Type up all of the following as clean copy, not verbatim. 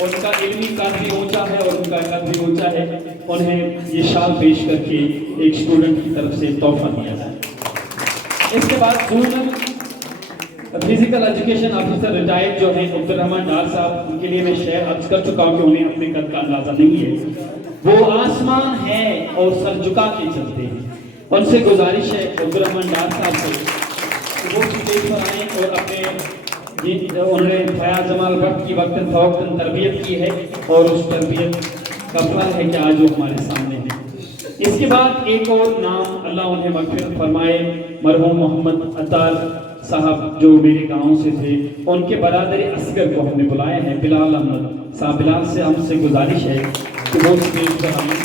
ان کا علمی قد بھی اونچا ہے اور ان کا قد بھی اونچا ہے، انہیں یہ شال پیش کر کے ایک اسٹوڈنٹ کی طرف سے تحفہ دیا جائے۔ اس کے بعد zonal physical education officer retired جو ہیں عبدالرحمن ڈار صاحب، ان کے لیے میں شعر عرض کر چکا ہوں کہ انہیں اپنے قد کا اندازہ نہیں ہے۔ وہ آسمان ہے اور سر جھکا کے چلتے ہیں۔ ان سے گزارش ہے عبدالرحمن ڈار صاحب سے کہ وہ اسٹیج پر آئیں اور اپنے انہوں نے فیاض جمال بٹ کی وقتاً فوقتاً تربیت کی ہے اور اس تربیت کا پھل ہے کہ آج وہ ہمارے سامنے ہیں۔ اس کے بعد ایک اور نام، اللہ انہیں مغفرت فرمائے، مرحوم محمد عطار صاحب جو میرے گاؤں سے تھے، ان کے برادر اصغر کو ہم نے بلایا ہے، بلال احمد صاحب۔ بلال سے ہم سے گزارش ہے کہ وہ اسٹیج پر آئیں۔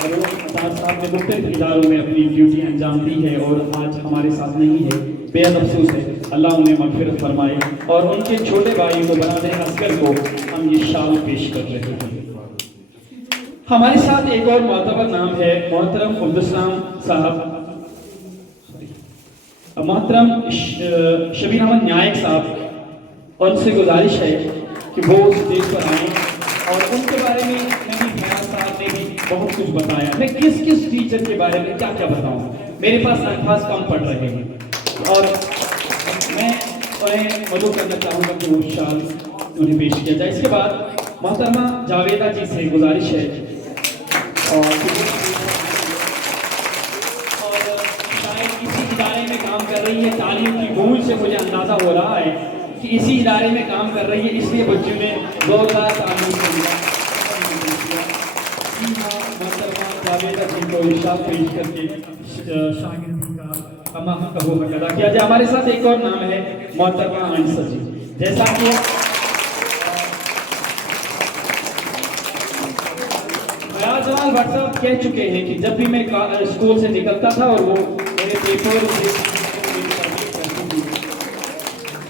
مرحوم عطار صاحب نے مختلف اداروں میں اپنی ڈیوٹی انجام دی ہے اور آج ہمارے ساتھ نہیں ہے، بے حد افسوس ہے، اللہ انہیں مغفرت فرمائے۔ اور ان کے چھوٹے بھائی کو برادر اصغر کو ہم یہ شال پیش کر رہے ہیں۔ ہمارے ساتھ ایک اور معتبر نام ہے محترم عبدالسلام صاحب، محترم شبیر احمد نائک صاحب۔ ان سے گزارش ہے کہ وہ اسٹیج پر آئیں اور ان کے بارے میں نبی فیاض صاحب نے بھی بہت کچھ بتایا۔ میں کس ٹیچر کے بارے میں کیا بتاؤں، میرے پاس الفاظ کم پڑ رہے ہیں، اور میں انہیں مدعو کرنا چاہوں گا کہ وہ شال انہیں پیش کیا جائے۔ اس کے بعد محترمہ جاویدہ جی سے گزارش ہے، اور شاید اسی ادارے میں کام کر رہی ہے، تعلیم کی گونج سے مجھے اندازہ ہو رہا ہے کہ اسی ادارے میں کام کر رہی ہے، اس لیے بچوں نے زوردار تعلیم کو دیا۔ محترمہ جاویدہ جی کو ارشاد پیش کر کے شاگردی کا حق ادا کیا جائے۔ ہمارے ساتھ ایک اور نام ہے محترمہ انصر جی۔ جیسا کہ فیاض جمال بٹ صاحب کہہ چکے ہیں کہ جب بھی میں اسکول سے نکلتا تھا اور وہ میرے پیپر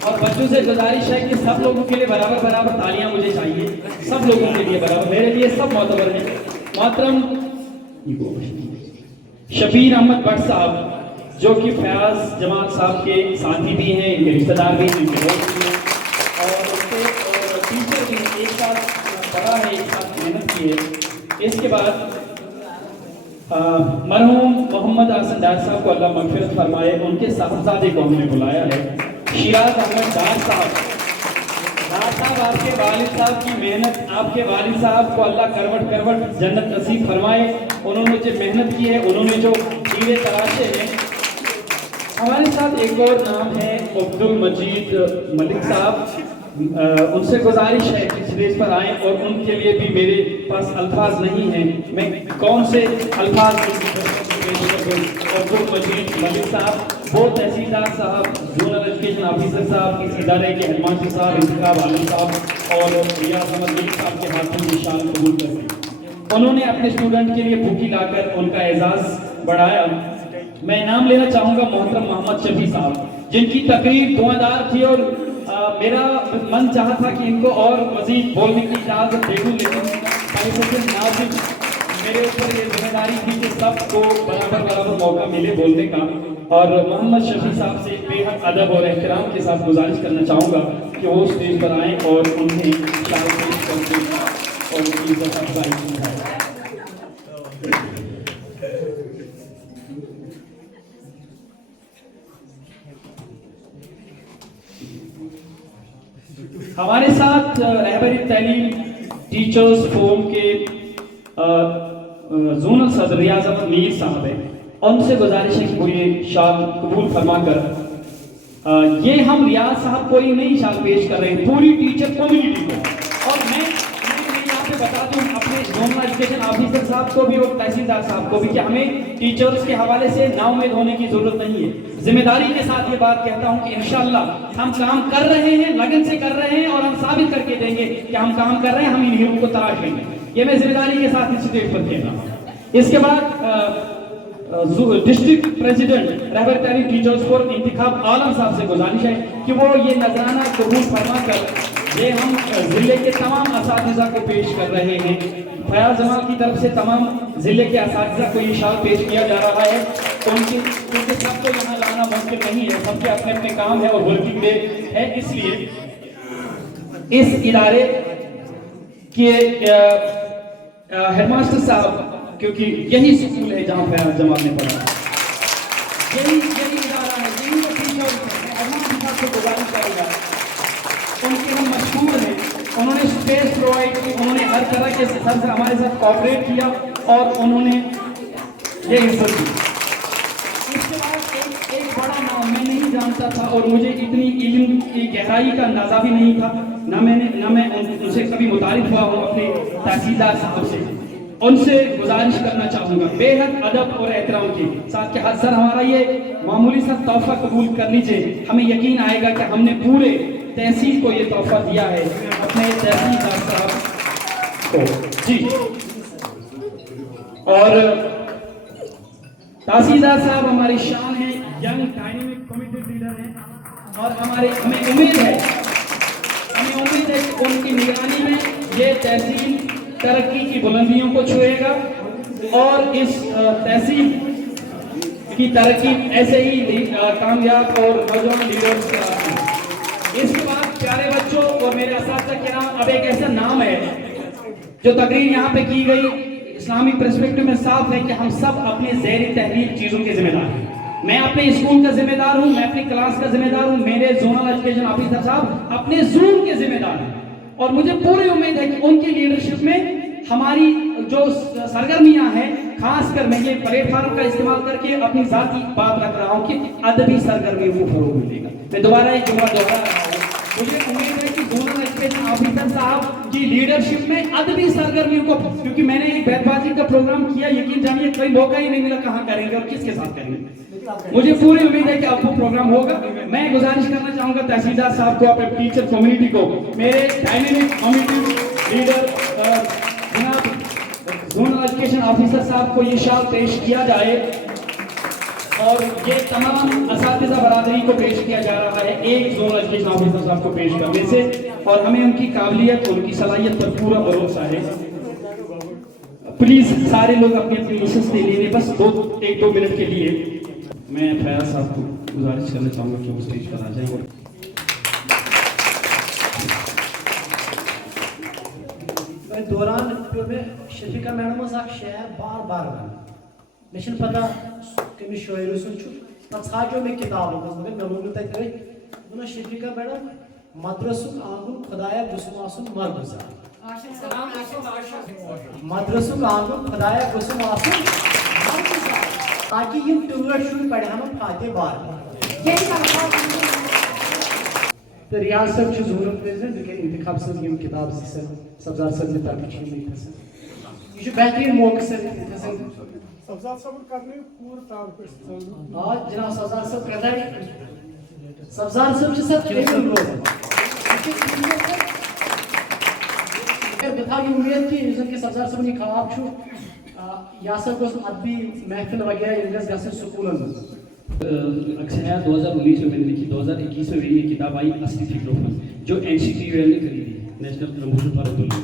اور بچوں سے گزارش ہے کہ سب لوگوں کے لیے برابر تالیاں مجھے چاہیے، سب لوگوں کے لیے برابر، میرے لیے سب معتبر ہیں۔ محترم شبیر احمد بٹ صاحب جو کہ فیاض جمال صاحب کے ساتھی بھی ہیں، ان کے رشتہ دار بھی ہیں، ان کے دوست بھی ہیں، اور ان کے ٹیچر بھی ہیں، ایک ساتھ پڑھا ہے، ایک ساتھ محنت کی ہے۔ اس کے بعد مرحوم محمد حسن ڈار صاحب کو اللہ مغفرت فرمائے، ان کے صاحبزادے کو ہم نے بلایا ہے، شیراز احمد ڈار صاحب۔ ڈار صاحب آپ کے والد صاحب کی محنت، آپ کے والد صاحب کو اللہ کروٹ جنت نصیب فرمائے، انہوں نے جو محنت کی ہے، انہوں نے جو ہیرے تراشے ہیں۔ ہمارے ساتھ ایک اور نام ہے عبد المجید ملک صاحب۔ ان سے گزارش ہے کہ اسٹیج پر آئیں، اور ان کے لیے بھی میرے پاس الفاظ نہیں ہیں، میں کون سے الفاظ عبد المجید ملک صاحب، وہ تحصیلدار صاحب، زونل ایجوکیشن آفیسر صاحب، اس ادارے کے ہیڈ ماسٹر صاحب، انتخاب عالم صاحب اور ریاض احمد ملک صاحب کے ہاتھوں میں شال قبول کرتے ہیں۔ انہوں نے اپنے اسٹوڈنٹ کے لیے بھوکی لا کر ان کا اعزاز بڑھایا۔ میں نام لینا چاہوں گا محترم محمد شفیع صاحب، جن کی تقریر دعادار تھی، اور میرا من چاہا تھا کہ ان کو اور مزید بولنے کی اجازت دے دوں، لیکن ناظرین میرے اوپر یہ ذمہ داری تھی کہ سب کو برابر موقع ملے بولنے کا، اور محمد شفیع صاحب سے بے حد ادب اور احترام کے ساتھ گزارش کرنا چاہوں گا کہ وہ اسٹیج پر آئیں اور انہیں شال پیش کر کے اور ان کی عزت افزائی کی جائے۔ ہمارے ساتھ رہبر تعلیم ٹیچرز فورم کے زونل صدر ریاض احمد میر صاحب ہیں، ان سے گزارش ہے کہ وہ یہ شال قبول فرما کر، یہ ہم ریاض صاحب کو ہی نہیں شال پیش کر رہے ہیں، پوری ٹیچر کمیونٹی کو، اور میں یہاں پہ بتا دوں اپنے زونل ایجوکیشن آفیسر صاحب کو بھی اور تحصیلدار صاحب کو بھی کہ ہمیں ٹیچرز کے حوالے سے نا امید ہونے کی ضرورت نہیں ہے۔ ذمہ داری کے ساتھ یہ بات کہتا ہوں کہ انشاءاللہ ہم کام کر رہے ہیں، لگن سے کر رہے ہیں، اور ہم ثابت کر کے دیں گے کہ ہم کام کر رہے ہیں، ہم ان ہیرو کو تلاش لیں گے۔ یہ میں ذمہ داری کے ساتھ اس اسٹیج پر کہہ رہا ہوں۔ اس کے بعد ڈسٹرکٹ پریزیڈنٹ رہبر تعلیم ٹیچرز فورم انتخاب عالم صاحب سے گزارش ہے کہ وہ یہ نذرانہ قبول فرما کر یہ ہم ضلع کے تمام اساتذہ کو پیش کر رہے ہیں۔ فیاض جمال کی طرف سے تمام ضلع کے اساتذہ کو یہ شال پیش کیا جا رہا ہے، کیونکہ سب کو یہاں لانا ممکن نہیں ہے، سب کے اپنے اپنے کام ہے اور ورکنگ ڈے ہے، اس لیے اس ادارے کہ ہیڈ ماسٹر صاحب، کیونکہ یہی اسکول ہے جہاں فیاض جمال نے پڑھا، یہی ادارہ ہے، یہی وہ ٹیچر ہے، ہیڈ ماسٹر صاحب کو گزارش کروں گا، ان کے ہم مشہور ہیں، انہوں نے اسپیس پرووائڈ کی، انہوں نے ہر طرح کے سر سے ہمارے ساتھ کوآپریٹ کیا اور انہوں نے یہ عزت دی۔ اس کے بعد ایک بڑا نام میں نہیں جانتا تھا اور مجھے اتنی علم کی گہرائی کا اندازہ بھی نہیں تھا، نہ میں ان سے کبھی متعارف ہوا ہوں اپنے تحصیلدار صاحب سے۔ ان سے گزارش کرنا چاہوں گا بے حد ادب اور احترام کے ساتھ کہ سر ہمارا یہ معمولی سا تحفہ قبول کر لیجئے، ہمیں یقین آئے گا کہ ہم نے پورے تحصیل کو یہ تحفہ دیا ہے اپنے تحصیلدار صاحب کو۔ جی، اور تحصیلدار صاحب ہماری شان ہے، ینگ ڈائنامک کمیٹڈ لیڈر ہیں، اور ہمیں امید ہے کہ ان کی نگرانی میں یہ تحصیل ترقی کی بلندیوں کو چھوئے گا اور اس تحصیل کی ترقی ایسے ہی کامیاب اور نوجوان لیڈرز کے ساتھ ہے۔ اس کے بعد پیارے بچوں اور میرے اساتذہ کرام، اب ایک ایسا نام ہے جو تقریر یہاں پہ کی گئی اسلامی پرسپیکٹو میں صاف ہے کہ ہم سب اپنے زیر تحریر چیزوں کے ذمہ دار ہیں۔ میں اپنے اسکول کا ذمہ دار ہوں، میں اپنی کلاس کا ذمہ دار ہوں، میرے زونل ایجوکیشن آفیسر صاحب اپنے زون کے ذمہ دار ہیں، اور مجھے پوری امید ہے کہ ان کی لیڈرشپ میں ہماری جو سرگرمیاں ہیں، خاص کر میں یہ پلیٹ فارم کا استعمال کر کے اپنی ذاتی بات رکھ رہا ہوں کہ ادبی سرگرمیوں کو فروغ ملے گا۔ میں دوبارہ ایک جملہ دوہرا رہا ہوں، مجھے امید ہے کہ زونل ایجوکیشن آفیسر صاحب کی لیڈرشپ میں ادبی سرگرمیوں کو، کیونکہ میں نے ایک بیت بازی کا پروگرام کیا، یقین جانیے کوئی موقع ہی نہیں ملا کہاں کریں گے اور کس کے ساتھ کریں گے، مجھے پوری امید ہے کہ اب وہ پروگرام ہوگا۔ میں گزارش کرنا چاہوں گا تحصیلدار صاحب کو، اپنے ٹیچر کمیونٹی کو، میرے ڈائنامک کمیٹی لیڈر جناب زونل ایجوکیشن آفیسر صاحب کو یہ شال پیش کیا جائے اور یہ تمام اساتذہ برادری کو پیش کیا جا رہا ہے ایک زونل ایجوکیشن آفیسر صاحب کو پیش کرنے سے، اور ہمیں ان کی قابلیت اور ان کی صلاحیت پر پورا بھروسہ ہے۔ پلیز سارے لوگ اپنی اپنی نشستیں لے لیں، بس ایک دو منٹ کے لیے۔ میں فیاض صاحب کو گزارش کرنا چاہوں گا کہ وہ اسٹیج پر آ جائیں اور دوران میں شفیقہ میڈم اخ شعر بار بار ون مے چھن پتہ کمس شاعر سن پتہ ژھانڈیو مے کتاب مگر مے وون تتہِ گٔے دپن شفیقہ میڈم مدرسُک آنگن خدایا گوٚژھُم آسُن مرگزار، مدرسُک آنگن خدایا گوٚژھُم آسُن مرگزار تاکہ یم ٹٲٹھۍ شُرۍ پرہن فاتح بار۔ تو ریاض صاحب کی ضرورت پریزنٹ لیکن انتخاب صاحب یہ کتاب سے سبزار صاحب نے طرف چھین نہیں تھا یہ بہترین موقع سے سبزار صاحب کرنے پور طور پر آج جناب سبزار صاحب کردار سبزار صاحب کی سب ایمن روز بتاؤ یہ امید کی یوزن کے سبزار صاحب نے خواب چھو یا سب کو ادبی محفل وغیرہ انگریز گھر سے سکولن میں اکثر 2019 میں میں نے لکھی، 2021 میں میری یہ کتاب آئی اصلی فکر پر جو NCTUL نے خریدی نیشنل پروموشن فار ایجوکیشن،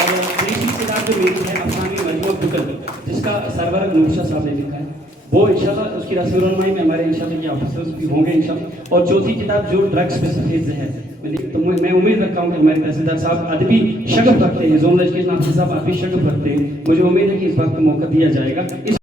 اور دوسری کتاب جو میری ہے افغانی مجموعہ بکر جس کا سرورق نورشاہ صاحب نے لکھا ہے، وہ انشاءاللہ اس کی رسم رونمائی میں ہمارے انشاءاللہ یہ آفیسرز بھی ہوں گے انشاءاللہ، اور چوتھی کتاب جو ڈرگس پہ سفید زہر ہے میں امید رکھتا ہوں کہ ہمارے تحصیلدار صاحب ادبی شغف رکھتے ہیں، زونل ایجوکیشن آفیسر صاحب ادبی شغف رکھتے ہیں، مجھے امید ہے کہ اس بات کو موقع دیا جائے گا۔